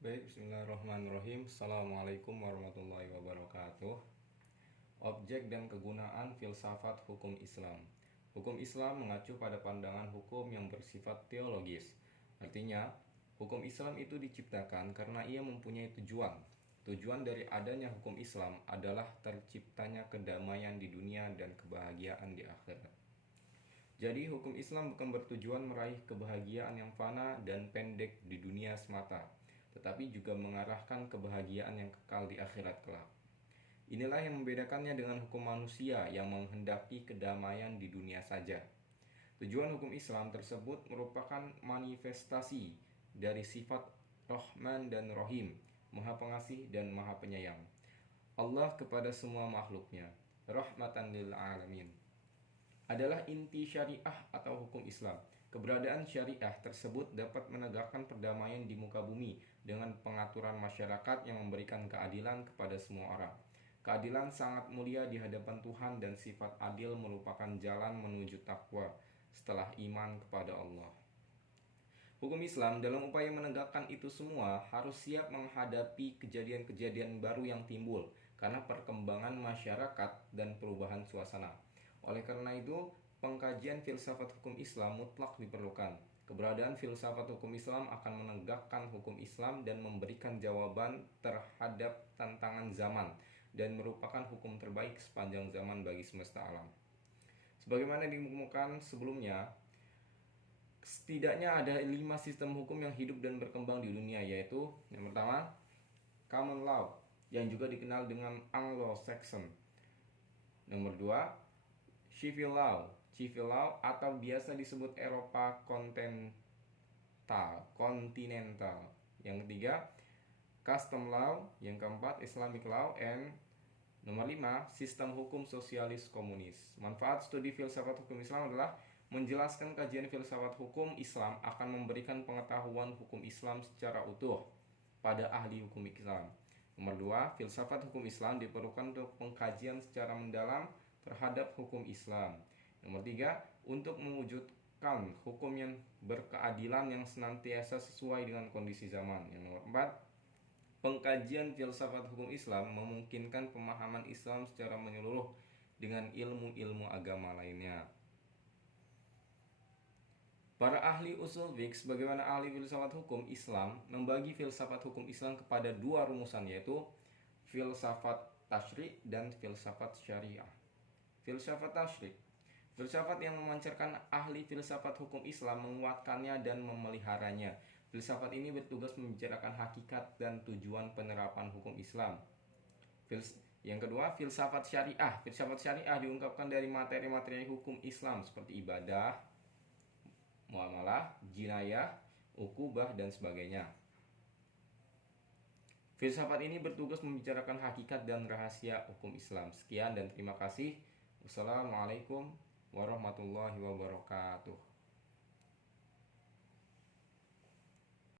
Baik, bismillahirrahmanirrahim. Assalamualaikum warahmatullahi wabarakatuh. Objek dan kegunaan filsafat hukum Islam. Hukum Islam mengacu pada pandangan hukum yang bersifat teologis. Artinya, hukum Islam itu diciptakan karena ia mempunyai tujuan. Tujuan dari adanya hukum Islam adalah terciptanya kedamaian di dunia dan kebahagiaan di akhirat. Jadi, hukum Islam bukan bertujuan meraih kebahagiaan yang fana dan pendek di dunia semata, tetapi juga mengarahkan kebahagiaan yang kekal di akhirat kelak. Inilah yang membedakannya dengan hukum manusia yang menghendaki kedamaian di dunia saja. Tujuan hukum Islam tersebut merupakan manifestasi dari sifat Rahman dan Rahim, Maha Pengasih dan Maha Penyayang Allah kepada semua makhluknya, rahmatan lil alamin, adalah inti syariah atau hukum Islam. Keberadaan syariah tersebut dapat menegakkan perdamaian di muka bumi dengan pengaturan masyarakat yang memberikan keadilan kepada semua orang. Keadilan sangat mulia di hadapan Tuhan dan sifat adil merupakan jalan menuju takwa setelah iman kepada Allah. Hukum Islam dalam upaya menegakkan itu semua harus siap menghadapi kejadian-kejadian baru yang timbul karena perkembangan masyarakat dan perubahan suasana. Oleh karena itu, pengkajian filsafat hukum Islam mutlak diperlukan. Keberadaan filsafat hukum Islam akan menegakkan hukum Islam dan memberikan jawaban terhadap tantangan zaman dan merupakan hukum terbaik sepanjang zaman bagi semesta alam. Sebagaimana dikemukakan sebelumnya, setidaknya ada 5 sistem hukum yang hidup dan berkembang di dunia, yaitu yang pertama, common law yang juga dikenal dengan Anglo-Saxon. Nomor 2, civil law atau biasa disebut Eropa kontinental. Yang ketiga, custom law. Yang keempat, Islamic law. And nomor 5, sistem hukum sosialis komunis. Manfaat studi filsafat hukum Islam adalah menjelaskan kajian filsafat hukum Islam akan memberikan pengetahuan hukum Islam secara utuh pada ahli hukum Islam. Nomor 2, filsafat hukum Islam diperlukan untuk pengkajian secara mendalam terhadap hukum Islam. Nomor 3, untuk mewujudkan hukum yang berkeadilan yang senantiasa sesuai dengan kondisi zaman. Yang nomor 4, pengkajian filsafat hukum Islam memungkinkan pemahaman Islam secara menyeluruh dengan ilmu-ilmu agama lainnya. Para ahli usul fiqh sebagaimana ahli filsafat hukum Islam membagi filsafat hukum Islam kepada 2 rumusan, yaitu filsafat tasyri' dan filsafat syariah. Filsafat tasyri', filsafat yang memancarkan ahli filsafat hukum Islam menguatkannya dan memeliharanya. Filsafat ini bertugas membicarakan hakikat dan tujuan penerapan hukum Islam. Yang kedua, filsafat syariah. Filsafat syariah diungkapkan dari materi-materi hukum Islam seperti ibadah, muamalah, jinayah, ukubah, dan sebagainya. Filsafat ini bertugas membicarakan hakikat dan rahasia hukum Islam. Sekian dan terima kasih. Wassalamualaikum warahmatullahi wabarakatuh.